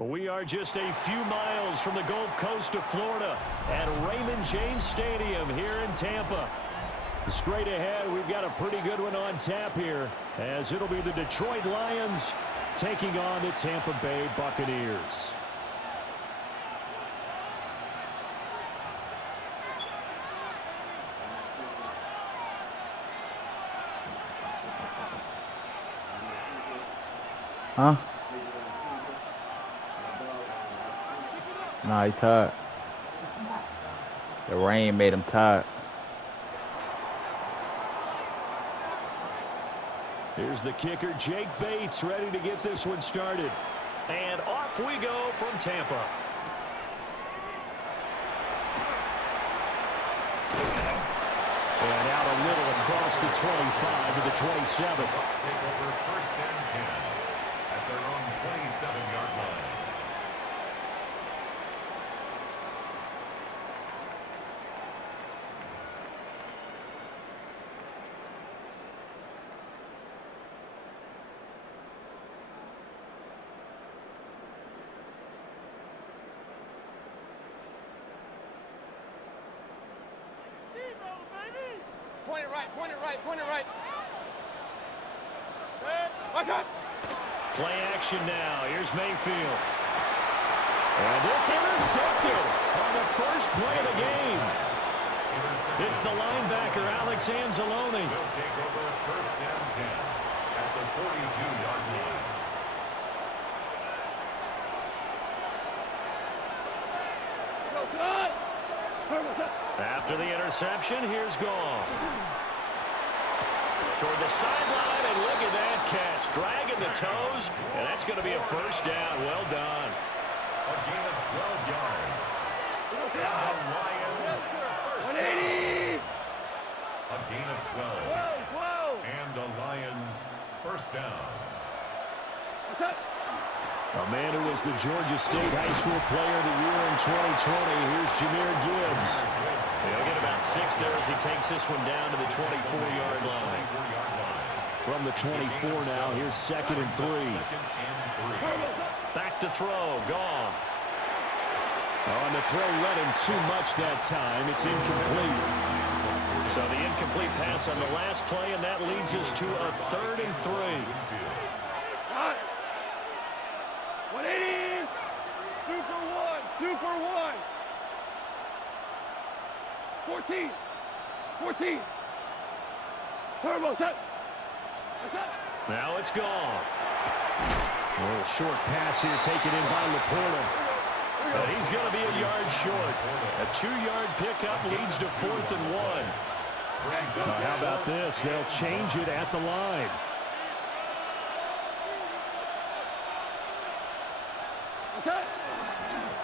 We are just a few miles from the Gulf Coast of Florida at Raymond James Stadium here in Tampa. Straight ahead, we've got a pretty good one on tap here, as it'll be the Detroit Lions taking on the Tampa Bay Buccaneers. Huh? Nah, he tired. The rain made him tired. Here's the kicker, Jake Bates, ready to get this one started. And off we go from Tampa. And out a little across the 25 to the 27. Take over first and 10 at their own 27-yard line. Point it right, point it right, point it right. Watch out. Play action now. Here's Mayfield. And this intercepted on the first play of the game. It's the linebacker, Alex Anzalone. Will take over first and 10 at the 42-yard line. After the interception, here's Goff. Toward the sideline, and look at that catch. Dragging the toes, and that's going to be a first down. Well done. A gain of 12 yards. And the Lions first down. A gain of 12. And the Lions first down. A man who was the Georgia State High School Player of the Year in 2020. Here's Jahmyr Gibbs. He'll get about 6 there as he takes this one down to the 24-yard line. From the 24 now, here's 2nd and 3. Back to throw, Goff. On the throw, led him too much that time. It's incomplete. So the incomplete pass on the last play, and that leads us to a 3rd and 3. 180. Super one. 14. Turbo set. Now it's Goff. A little short pass here taken in by Laporta. But he's going to be a yard short. A 2-yard pickup leads to 4th and 1. How about this? They'll change it at the line.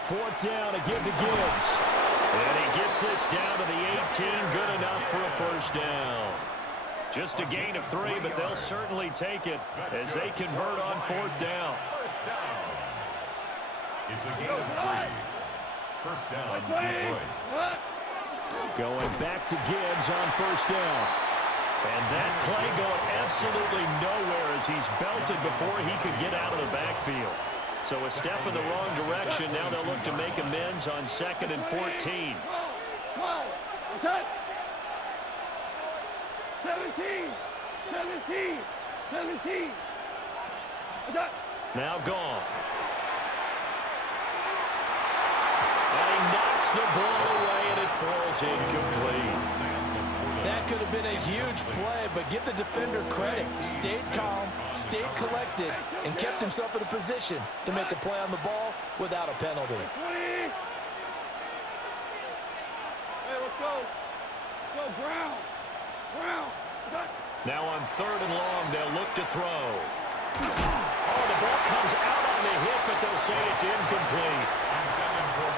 Fourth down to give to Gibbs. And he gets this down to the 18. Good enough for a first down. Just a gain of 3, but they'll certainly take it as they convert on 4th down. First down. It's a gain of 3. First down, Detroit. Going back to Gibbs on first down. And that play going absolutely nowhere as he's belted before he could get out of the backfield. So a step in the wrong direction. Now they'll look to make amends on 2nd and 14. 17. Now Goff. And he knocks the ball away, and it falls incomplete. That could have been a huge play, but give the defender credit. Stayed calm, stayed collected, and kept himself in a position to make a play on the ball without a penalty. 20. Hey, let's go. Brown. Now on 3rd and long, they'll look to throw. Oh, the ball comes out on the hit, but they'll say it's incomplete.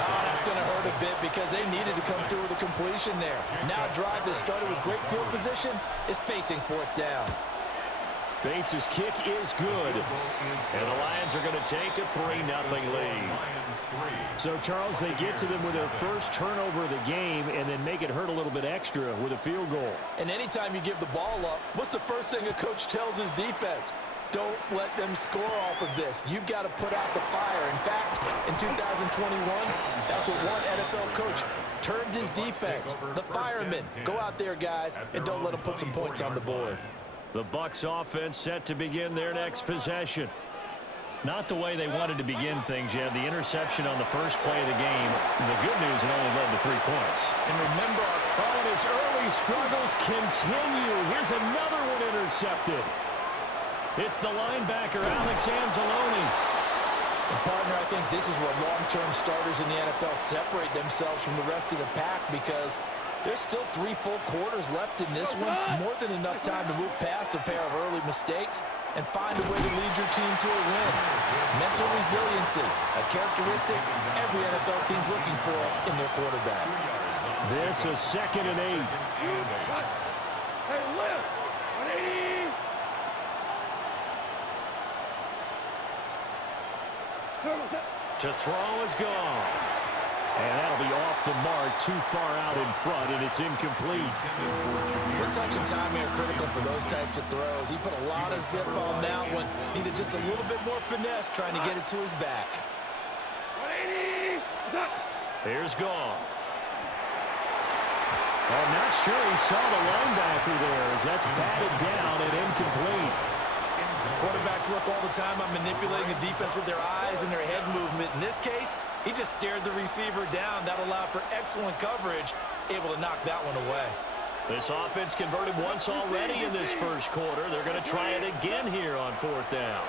Oh, that's going to hurt a bit because they needed to come through with a completion there. Now a drive that started with great field position is facing 4th down. Bates' kick is good. And the Lions are going to take a 3-0 lead. So, Charles, they get to them with their first turnover of the game and then make it hurt a little bit extra with a field goal. And anytime you give the ball up, what's the first thing a coach tells his defense? Don't let them score off of this. You've got to put out the fire. In fact, in 2021, that's what one NFL coach termed his defense. The firemen. Go out there, guys, and don't let them put some points on the board. The Bucs offense set to begin their next possession. Not the way they wanted to begin things. You had the interception on the first play of the game. The good news, it only led to 3 points. And remember, and his early struggles continue. Here's another one intercepted. It's the linebacker, Alex Anzalone. And partner, I think this is where long-term starters in the NFL separate themselves from the rest of the pack, because there's still 3 full quarters left in this one. More than enough time to move past a pair of early mistakes and find a way to lead your team to a win. Mental resiliency, a characteristic every NFL team's looking for in their quarterback. This is 2nd and 8. Hey, lift! 180! To throw is gone. And that'll be off the mark, too far out in front, and it's incomplete. The touch and timing are critical for those types of throws. He put a lot of zip on that one. Needed just a little bit more finesse trying to get it to his back. 180! Here's Goff. I'm not sure he saw the linebacker there, as that's batted down and incomplete. Quarterbacks work all the time on manipulating the defense with their eyes and their head movement. In this case, he just stared the receiver down. That allowed for excellent coverage, able to knock that one away. This offense converted once already in this first quarter. They're going to try it again here on 4th down.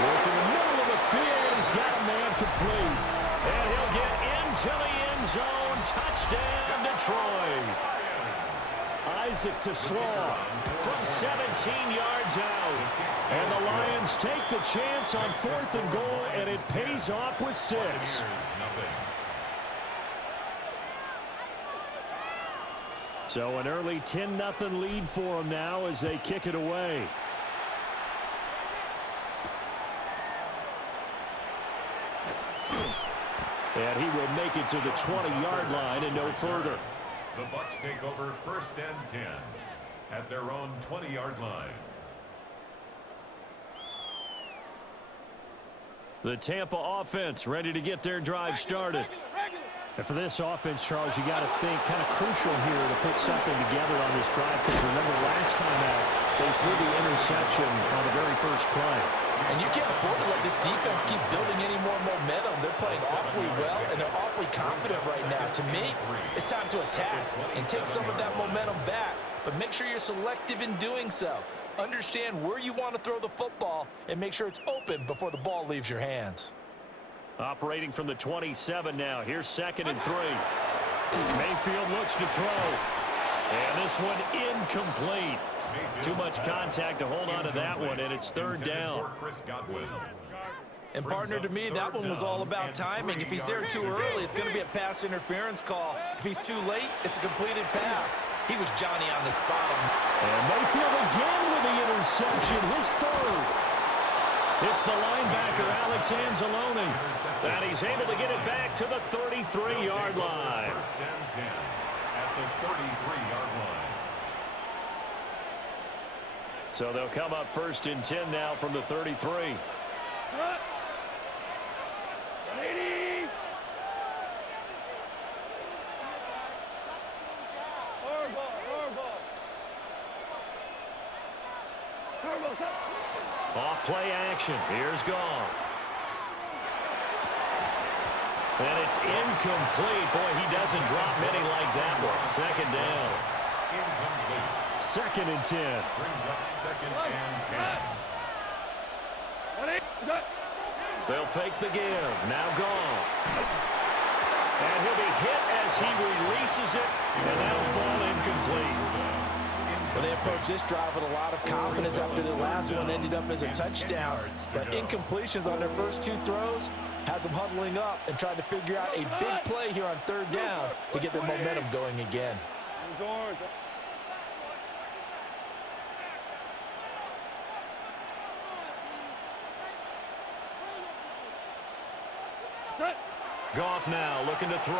Work in the middle of the field. He's got a man complete. And he'll get into the end zone. Touchdown, Detroit. Isaac to Slaw from 17 yards out. And the Lions take the chance on 4th and goal, and it pays off with 6. So an early 10-0 lead for them now as they kick it away. And he will make it to the 20-yard line and no further. The Bucs take over 1st and 10 at their own 20-yard line. The Tampa offense ready to get their drive started. And for this offense, Charles, you got to think kind of crucial here to put something together on this drive, because remember last time out, they threw the interception on the very first play. And you can't afford to let this defense keep building any more momentum. They're playing awfully well, and they're awfully confident right now. To me, it's time to attack and take some of that momentum back. But make sure you're selective in doing so. Understand where you want to throw the football and make sure it's open before the ball leaves your hands. Operating from the 27 now. Here's 2nd and 3. Mayfield looks to throw. And this one incomplete. Too much contact to hold on to that one, and it's 3rd down. And partner, to me, that one was all about timing. If he's there too early, it's going to be a pass interference call. If he's too late, it's a completed pass. He was Johnny on the spot. And Mayfield again with the interception, his 3rd. It's the linebacker, Alex Anzalone. And he's able to get it back to the 33-yard line. 1st and 10 at the 33-yard line. So they'll come up 1st and 10 now from the 33. 180! Off play action. Here's Goff. And it's incomplete. Boy, he doesn't drop many like that one. 2nd down. Incomplete. 2nd and 10. Brings up 2nd and 10. They'll fake the give. Now Goff. And he'll be hit as he releases it, and that'll fall incomplete. Well, they approached this drive with a lot of confidence after their last one ended up as a touchdown. But incompletions on their first 2 throws has them huddling up and trying to figure out a big play here on 3rd down to get their momentum going again. Goff now looking to throw.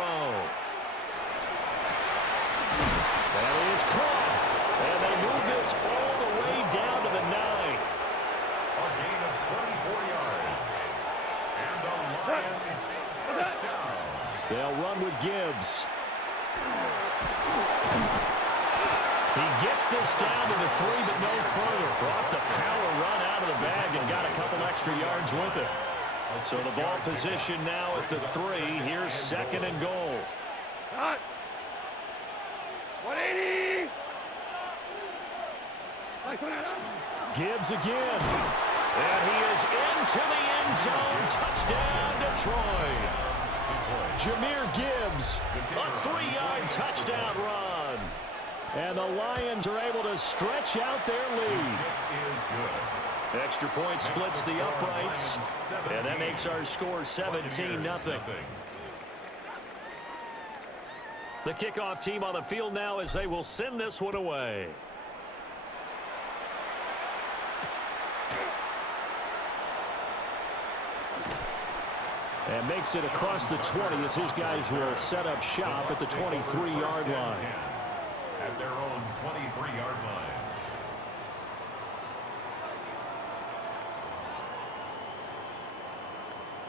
That is caught. And they move this all the way down to Gets down to the 3, but no further. Brought the power run out of the bag and got a couple extra yards with it. So the ball position now at the 3. Here's 2nd and goal. Cut. 180. Gibbs again. And he is into the end zone. Touchdown, Detroit. Jahmyr Gibbs, a 3-yard touchdown run. And the Lions are able to stretch out their lead. Extra point splits the uprights. And that makes our score 17-0. The kickoff team on the field now as they will send this one away. And makes it across the 20 as his guys will set up shop at the 23-yard line. At their own 23-yard line.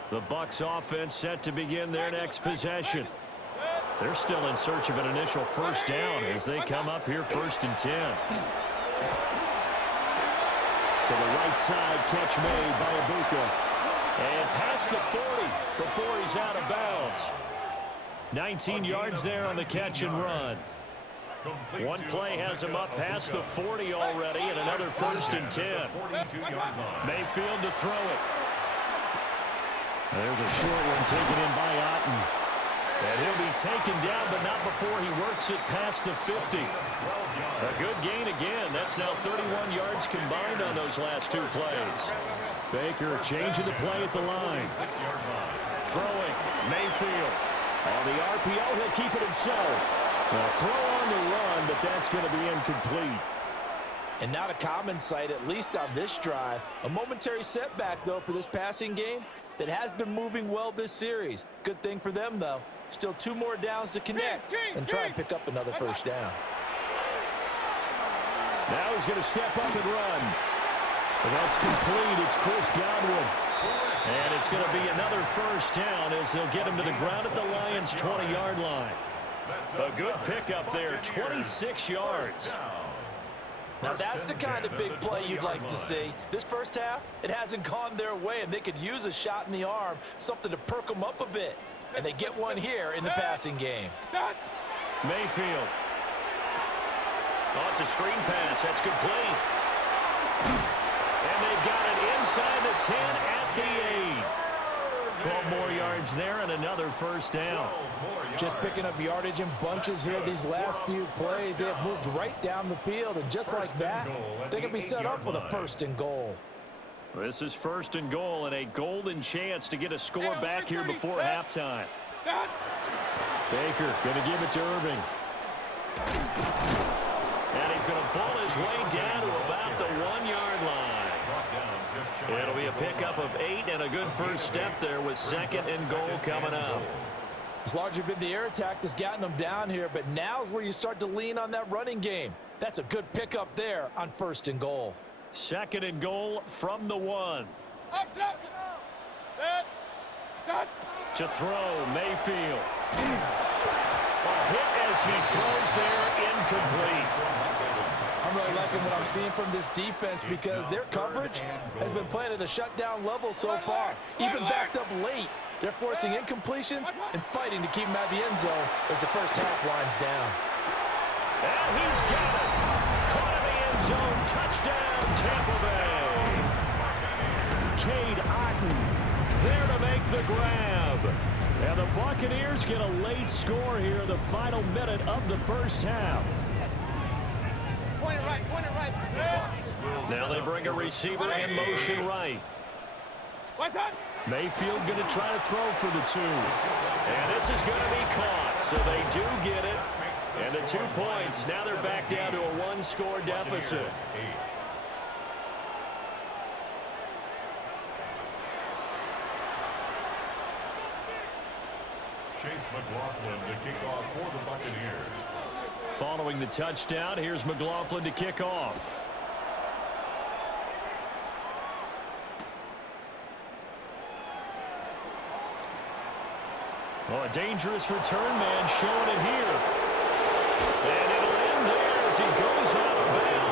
The Bucs offense set to begin their next possession. They're still in search of an initial first down as they come up here 1st and 10. To the right side, catch made by Ibuka. And past the 40 before he's out of bounds. 19 yards there on the catch and run. One play has him up past the 40 already, and another 1st and 10. Mayfield to throw it. There's a short one taken in by Otten. And he'll be taken down, but not before he works it past the 50. A good gain again. That's now 31 yards combined on those last 2 plays. Baker changing the play at the line. Throwing. Mayfield. On the RPO, he'll keep it himself. A throw on the run, but that's going to be incomplete. And not a common sight, at least on this drive. A momentary setback, though, for this passing game that has been moving well this series. Good thing for them, though. Still 2 more downs to connect and try and pick up another first down. Now he's going to step up and run. And that's complete. It's Chris Godwin. And it's going to be another first down as they'll get him to the ground at the Lions' 20-yard line. A good pickup there, 26 yards. Now that's the kind of big play you'd like to see. This first half, it hasn't gone their way, and they could use a shot in the arm, something to perk them up a bit. And they get one here in the passing game. Mayfield. Oh, it's a screen pass. That's complete. And they've got it inside the 10 at the 8. 12 more yards there and another first down. Just picking up yardage in bunches here these last few plays. They have moved right down the field, and just like that, they can be set up with a 1st and goal. This is 1st and goal and a golden chance to get a score back here before halftime. Baker going to give it to Irving. And he's going to pull his way down to about the 1-yard line. It'll be a pickup of 8 and a good first step there with 2nd and goal coming up. It's largely been the air attack that's gotten them down here, but now's where you start to lean on that running game. That's a good pickup there on 1st and goal. 2nd and goal from the 1. To throw, Mayfield. A hit as he throws there, incomplete. I'm really liking what I'm seeing from this defense because their coverage has been playing at a shutdown level so far. Even backed up late, they're forcing incompletions and fighting to keep them out of the end zone as the first half winds down. And he's got it. Caught in the end zone. Touchdown, Tampa Bay. Cade Otten there to make the grab. And the Buccaneers get a late score here in the final minute of the first half. Point it right. Now they bring a receiver in motion right. What's up? Mayfield going to try to throw for the 2. And this is going to be caught, so they do get it. And the 2 points, now they're back down to a 1-score deficit. Chase McLaughlin to kick off for the Buccaneers. Following the touchdown, here's McLaughlin to kick off. Oh, a dangerous return man showing it here. And it'll end there as he goes out of bounds.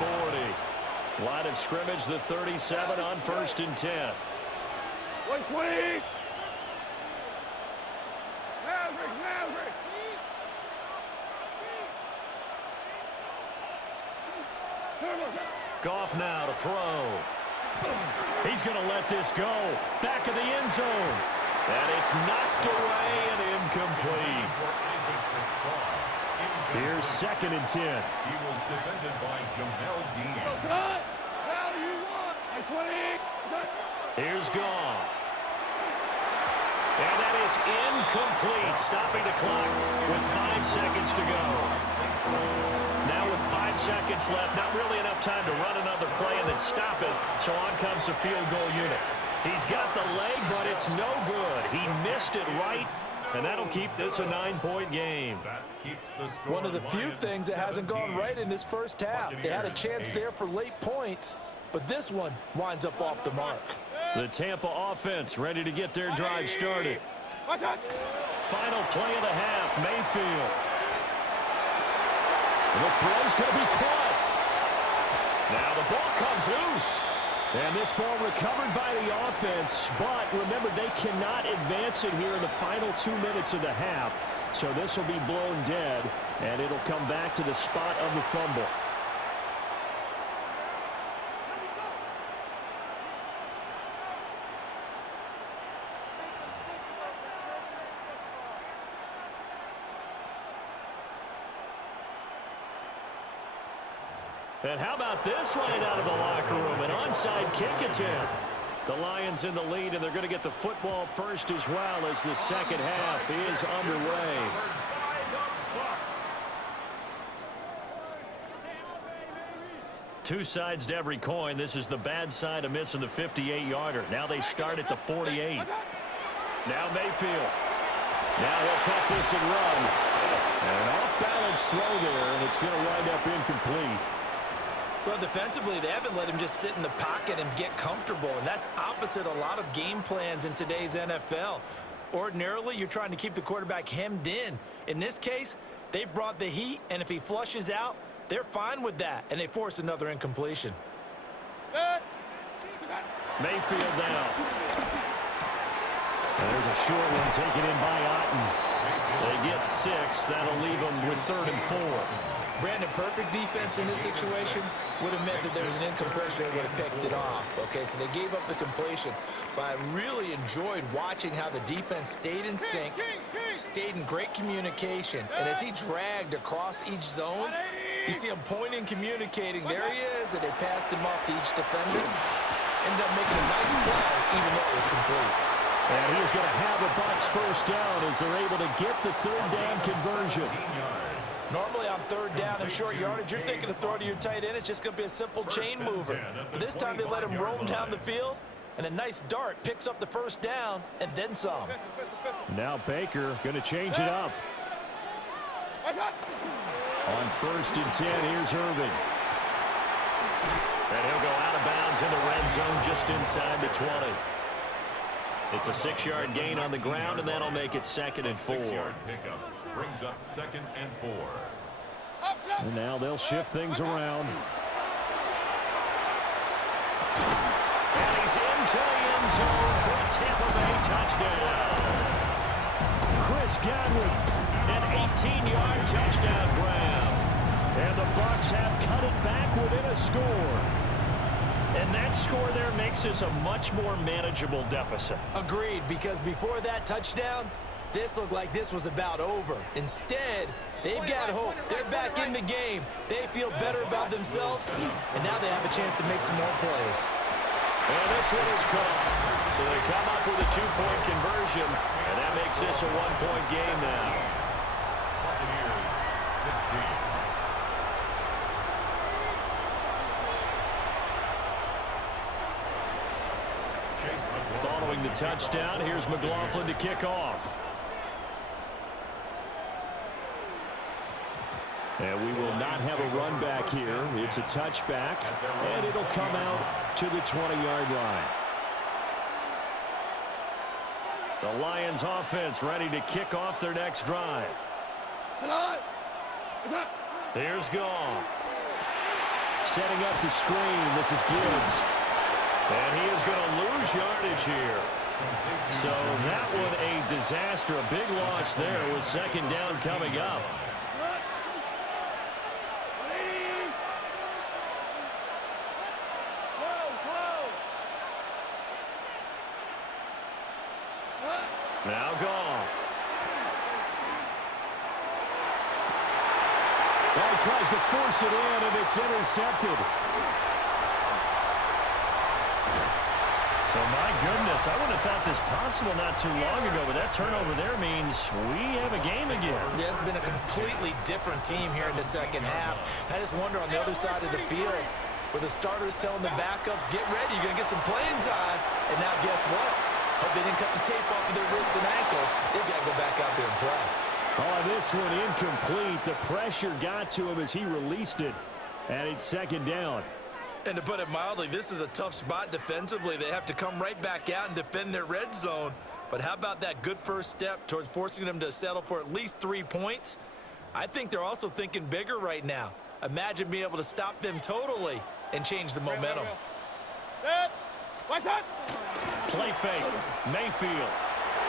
40. Line of scrimmage, the 37 on 1st and 10. 120. Maverick. Goff now to throw. He's going to let this go. Back of the end zone. And it's knocked away and incomplete. Here's 2nd and 10. He was defended by Jamel Dean. Now you want. 20. Here's Goff. And that is incomplete, stopping the clock with 5 seconds to go. Now with 5 seconds left, not really enough time to run another play and then stop it, so on comes the field goal unit. He's got the leg, but it's no good. He missed it right, and that'll keep this a 9-point game. That keeps the score. One of the few Lions things that hasn't gone 17. right in this first half. They had a chance there for late points, but this one winds up off the mark. The Tampa offense ready to get their drive started. Watch out. Final play of the half, Mayfield. And the throw's going to be caught. Now the ball comes loose. And this ball recovered by the offense, but remember, they cannot advance it here in the final 2 minutes of the half. So this will be blown dead, and it'll come back to the spot of the fumble. And how about this right out of the locker room? An onside kick attempt. The Lions in the lead, and they're going to get the football first as well as the second half is underway. Two sides to every coin. This is the bad side of missing the 58-yarder. Now they start at the 48. Now Mayfield. Now he'll tuck this and run. And an off-balance throw there, and it's going to wind up incomplete. Well, defensively, they haven't let him just sit in the pocket and get comfortable, and that's opposite a lot of game plans in today's NFL. Ordinarily, you're trying to keep the quarterback hemmed in. In this case, they brought the heat, and if he flushes out, they're fine with that, and they force another incompletion. Mayfield now. And there's a short one taken in by Otten. They get 6. That'll leave them with 3rd and 4. Brandon, perfect defense in this situation would have meant that there was an incompletion. They would have picked it off. Okay, so they gave up the completion. But I really enjoyed watching how the defense stayed in sync, stayed in great communication. And as he dragged across each zone, you see him pointing, communicating. There he is, and they passed him off to each defender. Ended up making a nice play, even though it was complete. And he is going to have a Bucs first down as they're able to get the 3rd down conversion. Normally on 3rd down and short yardage, you're thinking of throw to your tight end. It's just going to be a simple chain mover. But this time they let him roam down the field, and a nice dart picks up the first down and then some. Now Baker going to change it up. On 1st and 10, here's Irving. And he'll go out of bounds in the red zone just inside the 20. It's a 6-yard gain on the ground, and that'll make it 2nd and 4. 6-yard pickup brings up 2nd and 4. And now they'll shift things around. And he's into the end zone for a Tampa Bay touchdown. Chris Godwin, an 18-yard touchdown grab. And the Bucs have cut it back within a score. And that score there makes this a much more manageable deficit. Agreed, because before that touchdown, this looked like this was about over. Instead, they've got hope. They're back in the game. They feel better about themselves, and now they have a chance to make some more plays. And this one is caught. So they come up with a 2-point conversion, and that makes this a 1-point game now. Buccaneers 16. Following the touchdown, here's McLaughlin to kick off. And we will not have a run back here. It's a touchback, and it'll come out to the 20-yard line. The Lions offense ready to kick off their next drive. Here's Goff. Setting up the screen. This is Gibbs. And he is going to lose yardage here. So that one a disaster. A big loss there with second down coming up. Now Goff. He tries to force it in, and it's intercepted. So, my goodness, I wouldn't have thought this possible not too long ago, but that turnover there means we have a game again. Yeah, it's been a completely different team here in the second half. I just wonder on the other side of the field, where the starters telling the backups, get ready, you're going to get some playing time. And now guess what? Hope they didn't cut the tape off of their wrists and ankles. They've got to go back out there and play. Oh, this one incomplete. The pressure got to him as he released it. And it's second down. And to put it mildly, this is a tough spot defensively. They have to come right back out and defend their red zone. But how about that good first step towards forcing them to settle for at least 3 points? I think they're also thinking bigger right now. Imagine being able to stop them totally and change the momentum. Play fake. Mayfield.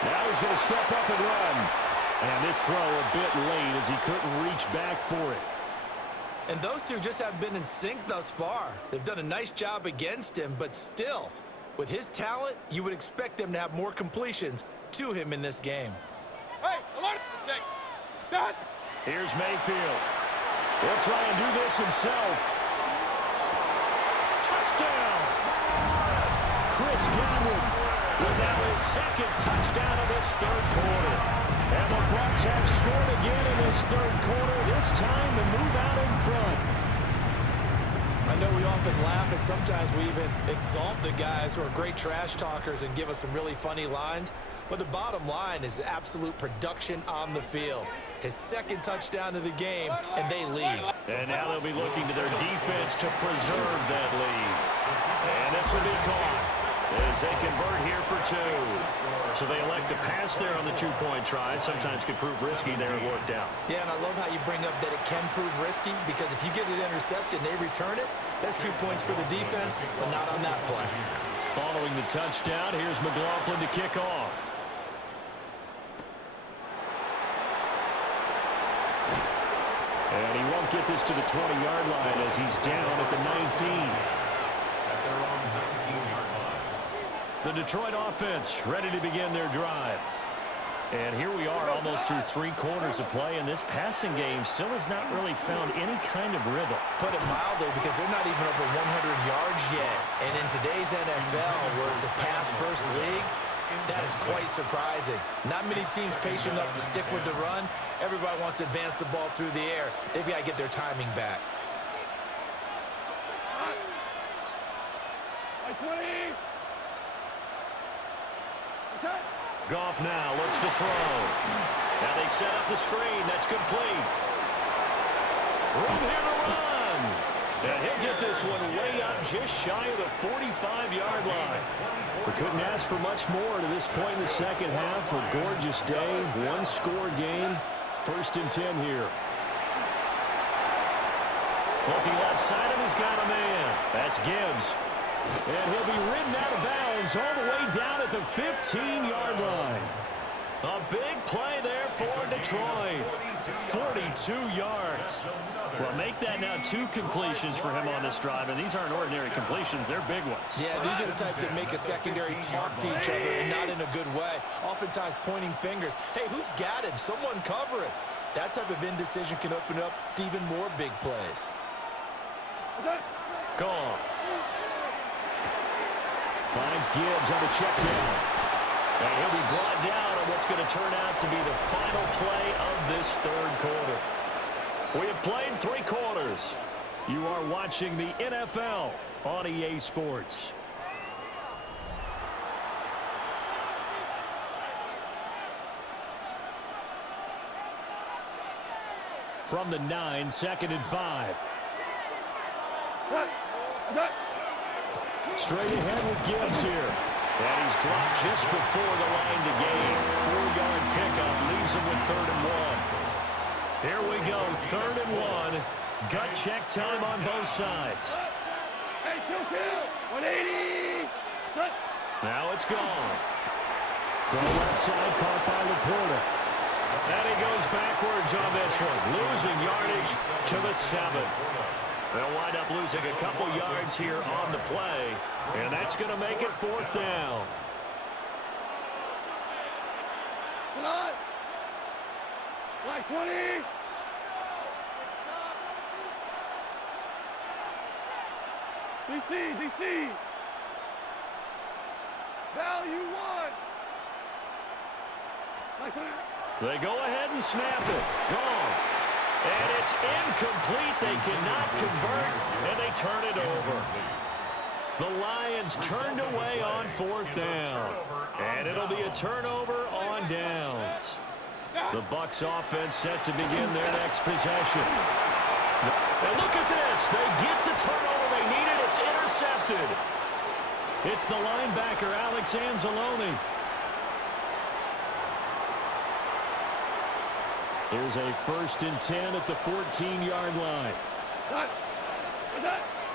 Now he's going to step up and run. And this throw a bit late as he couldn't reach back for it. And those two just haven't been in sync thus far. They've done a nice job against him, but still, with his talent, you would expect them to have more completions to him in this game. Here's Mayfield. He'll try and do this himself. Touchdown! Chris Godwin with now his second touchdown of this third quarter. And the Bucs have scored again in this third quarter. This time to move out in front. I know we often laugh, and sometimes we even exalt the guys who are great trash talkers and give us some really funny lines. But the bottom line is absolute production on the field. His second touchdown of the game, and they lead. And now they'll be looking to their defense to preserve that lead. And this will be caught as they convert here for 2. So they elect to pass there on the 2-point try. Sometimes can prove risky there and worked out. Yeah, and I love how you bring up that it can prove risky, because if you get it intercepted and they return it, that's 2 points for the defense, but not on that play. Following the touchdown, here's McLaughlin to kick off. And he won't get this to the 20-yard line as he's down at the 19. At their own 19-yard line. The Detroit offense ready to begin their drive. And here we are almost through 3 quarters of play, and this passing game still has not really found any kind of rhythm. Put it mildly, because they're not even over 100 yards yet. And in today's NFL, where it's a pass-first league, that is quite surprising. Not many teams patient enough to stick with the run. Everybody wants to advance the ball through the air. They've got to get their timing back. Goff now looks to throw. Now they set up the screen. That's complete. Room here to run. And he'll get this one way up just shy of the 45-yard line. We couldn't ask for much more to this point in the second half. A gorgeous day, 1-score game. 1st and 10 here. Looking left side, and he's got a man. That's Gibbs. And he'll be ridden out of bounds all the way down at the 15-yard line. A big play there for Detroit. 42 yards. Well, make that now 2 completions for him on this drive, and these aren't ordinary completions. They're big ones. Yeah, these are the types that make a secondary talk to each other, and not in a good way. Oftentimes pointing fingers. Hey, who's got him? Someone cover him. That type of indecision can open up to even more big plays. Gone. Finds Gibbs on the check down. And he'll be brought down on what's going to turn out to be the final play of this third quarter. We have played 3 quarters. You are watching the NFL on EA Sports. From the 9, 2nd and 5. Straight ahead with Gibbs here. And he's dropped just before the line to gain. 4-yard pickup leaves him with 3rd and 1. Here we go, 3rd and 1 Gut check time on both sides. Hey, kill. 180. Cut. Now it's gone. From the left side, caught by Laporta. And he goes backwards on this one, losing yardage to the 7. They'll wind up losing a couple yards here on the play, and that's going to make it 4th down. Come on. Like 20. DC. Value 1. Like 20. They go ahead and snap it. Gone. And it's incomplete. They cannot convert, and they turn it over. The Lions turned away on 4th down. And it'll be a turnover on downs. The Bucs offense set to begin their next possession. And look at this. They get the turnover they needed. It's intercepted. It's the linebacker, Alex Anzalone. Here's a 1st and 10 at the 14-yard line.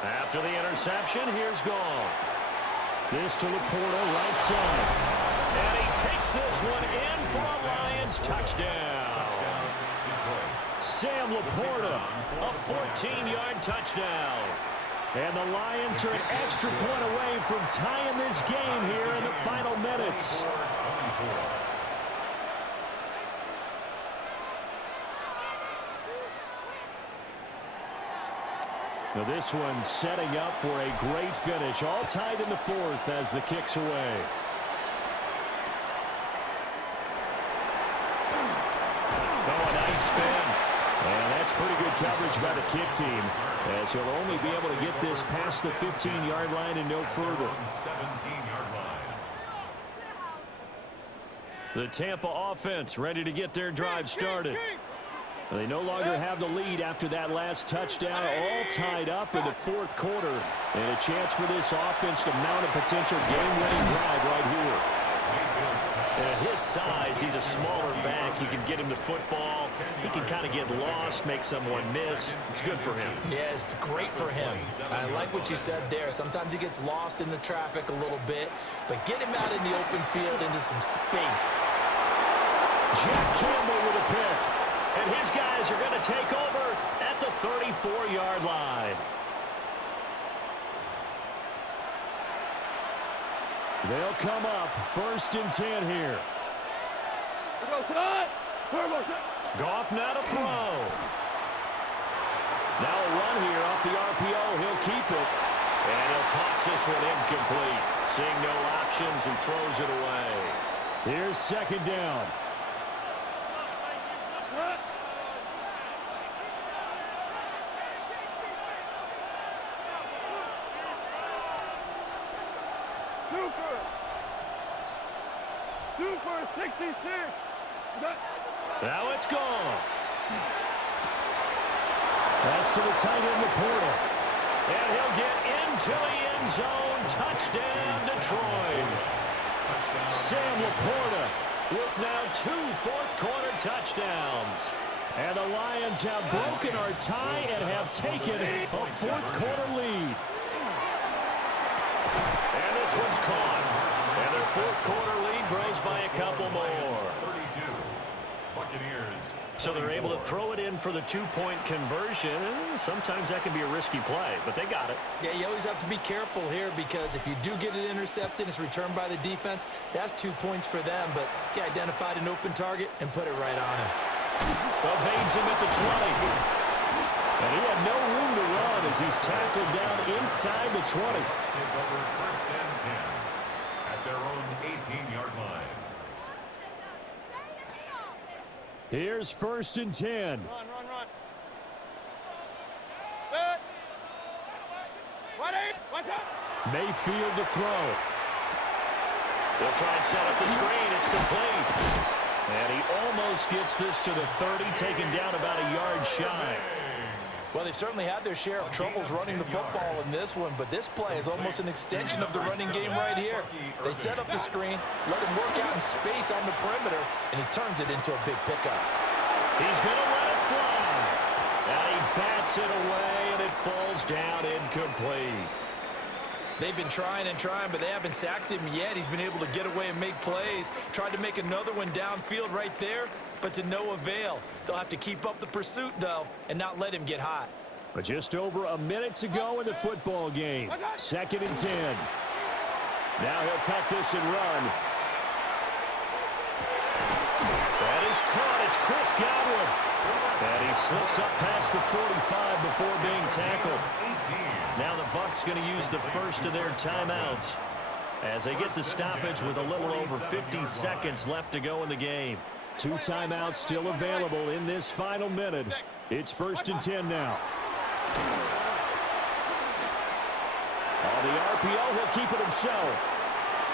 After the interception, here's Goff. This to Laporta, right side. And he takes this one in for a Lions touchdown. Sam Laporta, a 14-yard touchdown. And the Lions are an extra point away from tying this game here in the final minutes. Now this one setting up for a great finish. All tied in the 4th as the kick's away. Oh, a nice spin. And that's pretty good coverage by the kick team, as he'll only be able to get this past the 15-yard line and no further. 17-yard line. The Tampa offense ready to get their drive started. They no longer have the lead after that last touchdown, all tied up in the 4th quarter. And a chance for this offense to mount a potential game-winning drive right here. And at his size, he's a smaller back. You can get him the football. He can kind of get lost, make someone miss. It's good for him. Yeah, it's great for him. I like what you said there. Sometimes he gets lost in the traffic a little bit, but get him out in the open field into some space. Jack Campbell with a pick. And his guys are going to take over at the 34-yard line. They'll come up 1st and 10 here. Goff now to throw. Now a run here off the RPO. He'll keep it. And he'll toss this one incomplete. Seeing no options and throws it away. Here's 2nd down. Super 66. Now it's gone. Pass to the tight end, Laporta. And he'll get into the end zone. Touchdown, Detroit. Sam Laporta with now 2 fourth-quarter touchdowns. And the Lions have broken our tie and have taken a 4th-quarter lead. And this one's caught. And their 4th-quarter lead grows by a couple more. 32. Buccaneers. So they're able to throw it in for the 2-point conversion. Sometimes that can be a risky play, but they got it. Yeah, you always have to be careful here because if you do get it intercepted, it's returned by the defense. That's 2 points for them, but he identified an open target and put it right on him. Evades him at the 20. And he had no room to run as he's tackled down inside the 20. Take over 1st and 10 at their own 18-yard line. Here's 1st and 10. Run. Set. 1-8. Watch out. Mayfield to throw. They'll try and set up the screen. It's complete. And he almost gets this to the 30, taken down about a yard shy. Well, they certainly had their share of troubles running the football in this one, but this play is almost an extension of the running game right here. They set up the screen, let him work out in space on the perimeter, and he turns it into a big pickup. He's going to let it fly. And he bats Takes it away, and it falls down incomplete. They've been trying and trying, but they haven't sacked him yet. He's been able to get away and make plays. Tried to make another one downfield right there, but to no avail. They'll have to keep up the pursuit, though, and not let him get hot. But just over a minute to go in the football game. 2nd and 10. Now he'll tuck this and run. That is caught. It's Chris Godwin. And he slips up past the 45 before being tackled. Now the Bucs going to use the first of their timeouts as they get the stoppage with a little over 50 seconds left to go in the game. 2 timeouts still available in this final minute. It's 1st and 10 now. On the RPO, he'll keep it himself.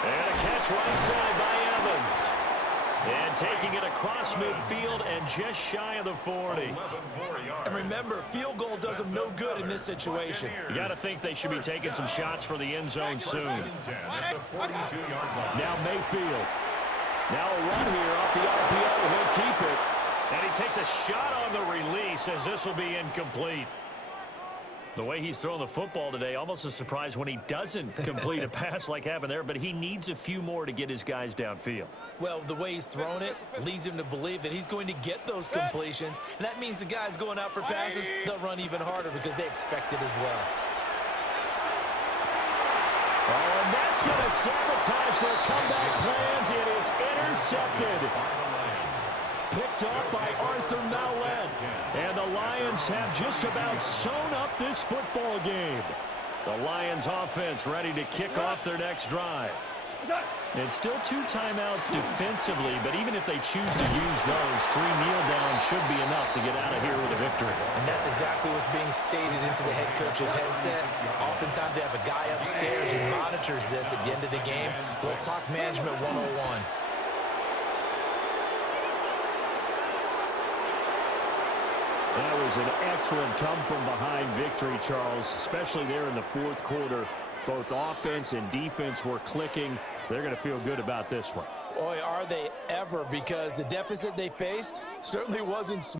And a catch right side by Evans. And taking it across midfield and just shy of the 40. And remember, field goal does them no good in this situation. You got to think they should be taking some shots for the end zone soon. Now Mayfield. Now a run here off the RPO. He'll keep it. And he takes a shot on the release as this will be incomplete. The way he's throwing the football today, almost a surprise when he doesn't complete a pass like happened there, but he needs a few more to get his guys downfield. Well, the way he's thrown it leads him to believe that he's going to get those completions, and that means the guys going out for passes, they'll run even harder because they expect it as well. Oh, and that's going to sabotage their comeback plans. It is intercepted. Picked up by Arthur Maulet. And the Lions have just about sewn up this football game. The Lions offense ready to kick off their next drive. And still 2 timeouts defensively, but even if they choose to use those, 3 kneel downs should be enough to get out of here with a victory. And that's exactly what's being stated into the head coach's headset. Oftentimes they have a guy upstairs who monitors this at the end of the game. A little clock management 101. That was an excellent come-from-behind victory, Charles, especially there in the 4th quarter. Both offense and defense were clicking. They're going to feel good about this one. Boy, are they ever, because the deficit they faced certainly wasn't small.